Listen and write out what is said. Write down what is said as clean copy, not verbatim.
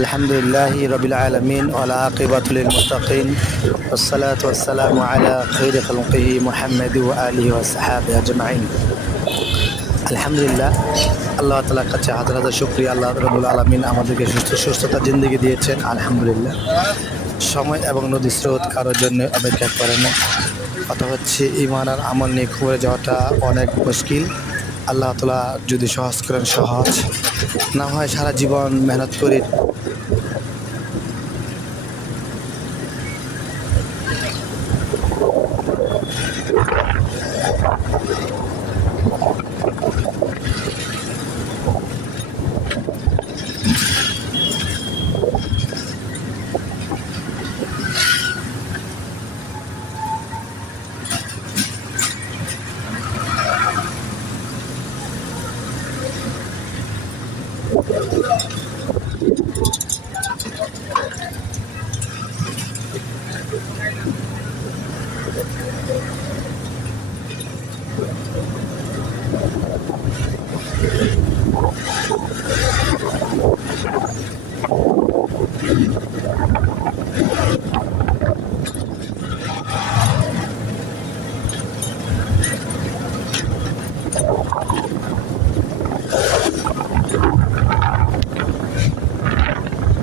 আলহামদুলিল্লাহি রাব্বিল আলামিন ওয়া লা আকিবাতুল লিল মুত্তাকিন ওয়াসসালাতু ওয়াসসালামু আলা খায়রি খালকিহি মুহাম্মাদি ওয়া আলিহি ওয়া সাহবিহি আজমাইন। আলহামদুলিল্লাহ, আল্লাহ তাআলার কাছে হাজার হাজার শুকরিয়া। আল্লাহ রাব্বুল আলামিন আমাদেরকে সুস্থতা জিন্দেগি দিয়েছেন, আলহামদুলিল্লাহ। সময় এবং নদীর স্রোত কারোর জন্য অপেক্ষা করে না। কথা হচ্ছে ঈমান আর আমল নিয়ে ঘুরে যাওয়াটা অনেক মুশকিল। আল্লাহ তাআলা যদি সহজ করেন সহজ, না হয় সারা জীবন মেহনত করে